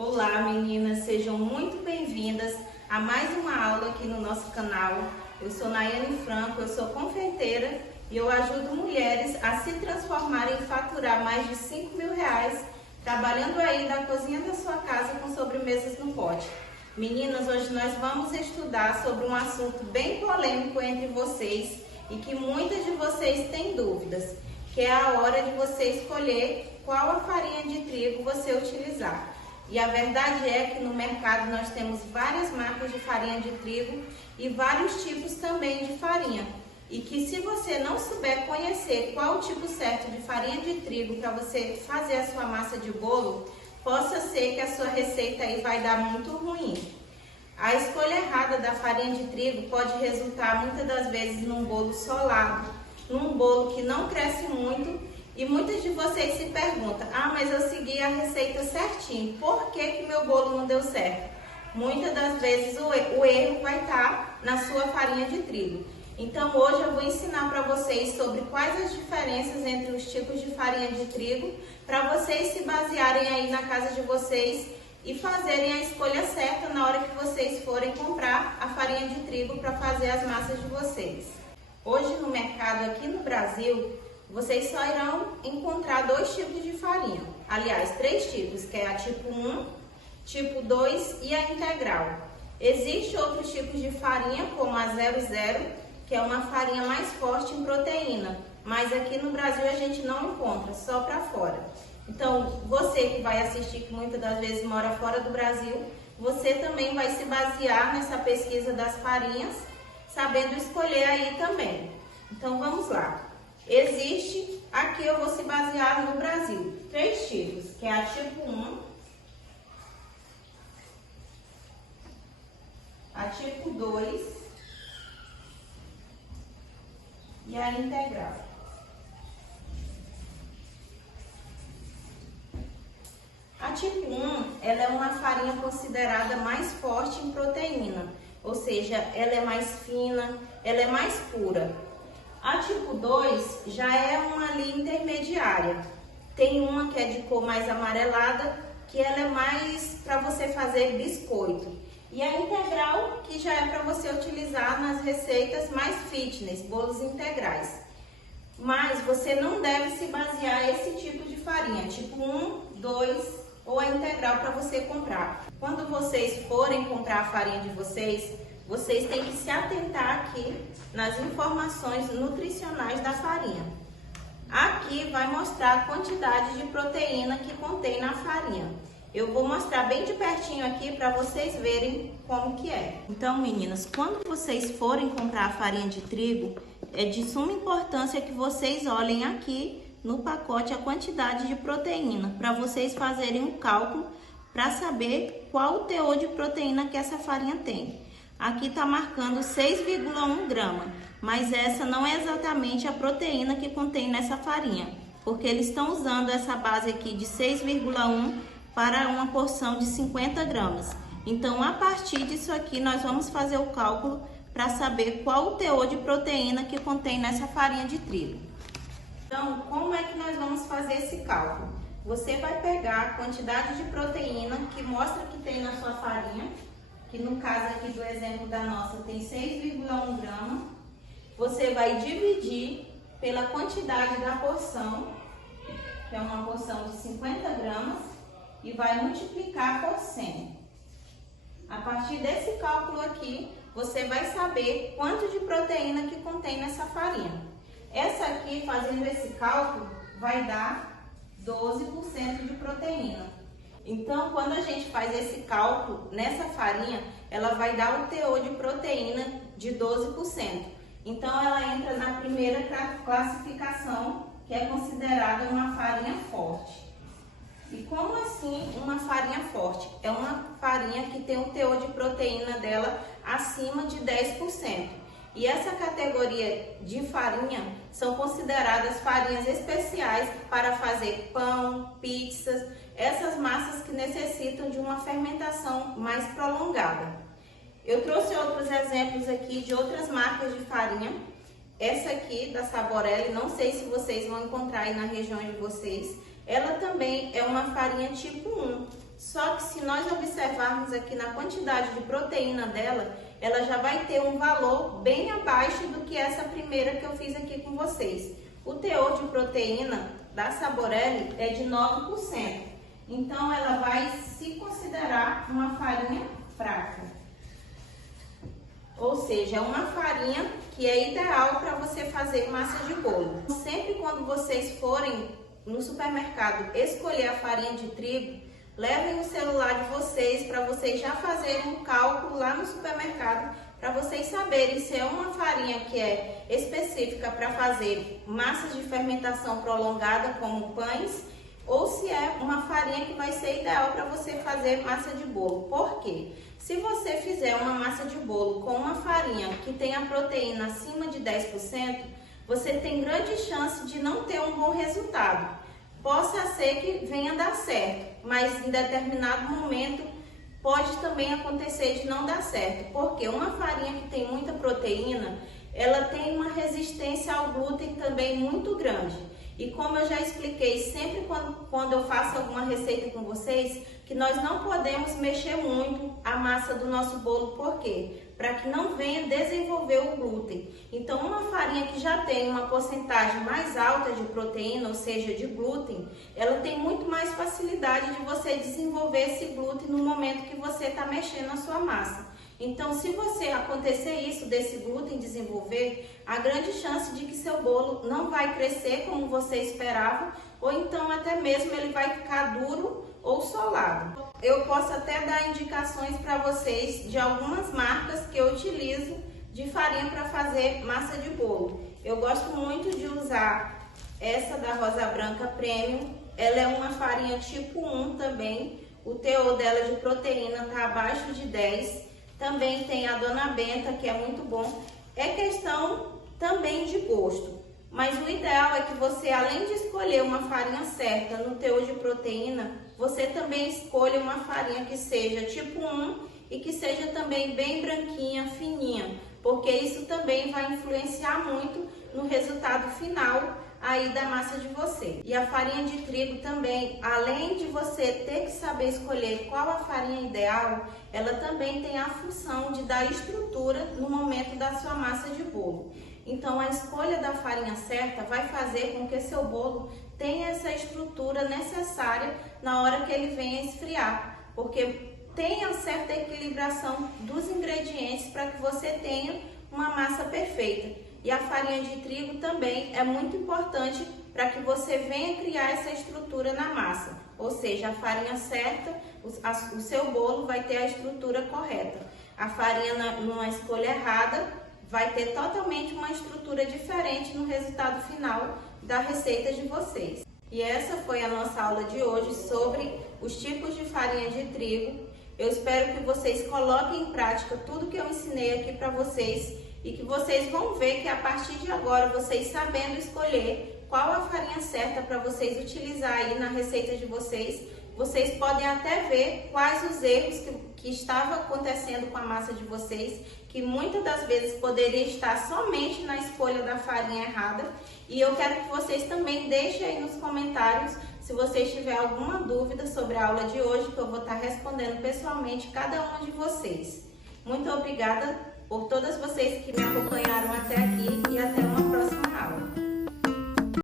Olá meninas, sejam muito bem-vindas a mais uma aula aqui no nosso canal. Eu sou Nayane Franco, eu sou confeiteira e eu ajudo mulheres a se transformarem e faturar mais de R$5.000 trabalhando aí da cozinha da sua casa com sobremesas no pote. Meninas, hoje nós vamos estudar sobre um assunto bem polêmico entre vocês e que muitas de vocês têm dúvidas, que é a hora de você escolher qual a farinha de trigo você utilizar. E a verdade é que no mercado nós temos várias marcas de farinha de trigo e vários tipos também de farinha. E que se você não souber conhecer qual o tipo certo de farinha de trigo para você fazer a sua massa de bolo, possa ser que a sua receita aí vai dar muito ruim. A escolha errada da farinha de trigo pode resultar muitas das vezes num bolo solado, num bolo que não cresce muito. E muitas de vocês se perguntam, mas eu segui a receita certinho, por que meu bolo não deu certo? Muitas das vezes o erro vai estar na sua farinha de trigo. Então hoje eu vou ensinar para vocês sobre quais as diferenças entre os tipos de farinha de trigo, para vocês se basearem aí na casa de vocês e fazerem a escolha certa na hora que vocês forem comprar a farinha de trigo para fazer as massas de vocês. Hoje no mercado aqui no Brasil, vocês só irão encontrar dois tipos de farinha. Aliás, três tipos, que é a tipo 1, tipo 2 e a integral. Existe outros tipos de farinha, como a 00, que é uma farinha mais forte em proteína. Mas aqui no Brasil a gente não encontra, só para fora. Então, você que vai assistir, que muitas das vezes mora fora do Brasil, você também vai se basear nessa pesquisa das farinhas, sabendo escolher aí também. Então, vamos lá. Existe, aqui eu vou se basear no Brasil, três tipos, que é a tipo 1, a tipo 2 e a integral. A tipo 1, ela é uma farinha considerada mais forte em proteína, ou seja, ela é mais fina, ela é mais pura. A tipo 2 já é uma ali intermediária. Tem uma que é de cor mais amarelada, que ela é mais para você fazer biscoito. E a integral, que já é para você utilizar nas receitas mais fitness, bolos integrais. Mas você não deve se basear esse tipo de farinha, tipo 1, 2 ou a integral para você comprar. Quando vocês forem comprar a farinha de vocês têm que se atentar aqui nas informações nutricionais da farinha. Aqui vai mostrar a quantidade de proteína que contém na farinha. Eu vou mostrar bem de pertinho aqui para vocês verem como que é. Então, meninas, quando vocês forem comprar a farinha de trigo, é de suma importância que vocês olhem aqui no pacote a quantidade de proteína, para vocês fazerem um cálculo para saber qual o teor de proteína que essa farinha tem. Aqui está marcando 6,1 grama, mas essa não é exatamente a proteína que contém nessa farinha, porque eles estão usando essa base aqui de 6,1 para uma porção de 50 gramas. Então, a partir disso aqui, nós vamos fazer o cálculo para saber qual o teor de proteína que contém nessa farinha de trigo. Então, como é que nós vamos fazer esse cálculo? Você vai pegar a quantidade de proteína que mostra que tem na sua farinha, que no caso aqui do exemplo da nossa tem 6,1 grama, você vai dividir pela quantidade da porção, que é uma porção de 50 gramas, e vai multiplicar por 100. A partir desse cálculo aqui, você vai saber quanto de proteína que contém nessa farinha. Essa aqui, fazendo esse cálculo, vai dar 12% de proteína. Então, quando a gente faz esse cálculo nessa farinha, ela vai dar o teor de proteína de 12%. Então, ela entra na primeira classificação, que é considerada uma farinha forte. E como assim uma farinha forte? É uma farinha que tem o teor de proteína dela acima de 10%. E essa categoria de farinha são consideradas farinhas especiais para fazer pão, pizzas, essas massas que necessitam de uma fermentação mais prolongada. Eu trouxe outros exemplos aqui de outras marcas de farinha. Essa aqui da Saborelli, não sei se vocês vão encontrar aí na região de vocês. Ela também é uma farinha tipo 1, só que se se nós observarmos aqui na quantidade de proteína dela, ela já vai ter um valor bem abaixo do que essa primeira que eu fiz aqui com vocês. O teor de proteína da Saborelli é de 9%. Então, ela vai se considerar uma farinha fraca. Ou seja, é uma farinha que é ideal para você fazer massa de bolo. Sempre quando vocês forem no supermercado escolher a farinha de trigo, levem o celular de vocês para vocês já fazerem um cálculo lá no supermercado, para vocês saberem se é uma farinha que é específica para fazer massas de fermentação prolongada, como pães, ou se é uma farinha que vai ser ideal para você fazer massa de bolo. Por quê? Se você fizer uma massa de bolo com uma farinha que tenha proteína acima de 10%, você tem grande chance de não ter um bom resultado. Possa ser que venha dar certo, mas em determinado momento pode também acontecer de não dar certo, porque uma farinha que tem muita proteína, ela tem uma resistência ao glúten também muito grande. E como eu já expliquei sempre quando eu faço alguma receita com vocês, que nós não podemos mexer muito a massa do nosso bolo, por quê? Para que não venha desenvolver o glúten. Então, uma farinha que já tem uma porcentagem mais alta de proteína, ou seja, de glúten, ela tem muito mais facilidade de você desenvolver esse glúten no momento que você está mexendo a sua massa. Então, se você acontecer isso, desse glúten desenvolver, há grande chance de que seu bolo não vai crescer como você esperava, ou então até mesmo ele vai ficar duro ou solado. Eu posso até dar indicações para vocês de algumas marcas que eu utilizo de farinha para fazer massa de bolo. Eu gosto muito de usar essa da Rosa Branca Premium. Ela é uma farinha tipo 1 também. O teor dela de proteína está abaixo de 10. Também tem a Dona Benta, que é muito bom. É questão também de gosto. Mas o ideal é que você, além de escolher uma farinha certa no teor de proteína, você também escolha uma farinha que seja tipo 1 e que seja também bem branquinha, fininha, porque isso também vai influenciar muito no resultado final aí da massa de você. E a farinha de trigo também, além de você ter que saber escolher qual a farinha ideal, ela também tem a função de dar estrutura no momento da sua massa de bolo. Então, a escolha da farinha certa vai fazer com que seu bolo tenha essa estrutura necessária na hora que ele venha esfriar, porque tem a certa equilibração dos ingredientes para que você tenha uma massa perfeita. E a farinha de trigo também é muito importante para que você venha criar essa estrutura na massa. Ou seja, a farinha certa, o seu bolo vai ter a estrutura correta. A farinha numa escolha errada vai ter totalmente uma estrutura diferente no resultado final da receita de vocês. E essa foi a nossa aula de hoje sobre os tipos de farinha de trigo. Eu espero que vocês coloquem em prática tudo que eu ensinei aqui para vocês e que vocês vão ver que a partir de agora, vocês sabendo escolher qual a farinha certa para vocês utilizar aí na receita de vocês, vocês podem até ver quais os erros que estavam acontecendo com a massa de vocês, que muitas das vezes poderia estar somente na escolha da farinha errada. E eu quero que vocês também deixem aí nos comentários se vocês tiverem alguma dúvida sobre a aula de hoje, que eu vou estar respondendo pessoalmente cada uma de vocês. Muito obrigada por todas vocês que me acompanharam até aqui e até uma próxima aula.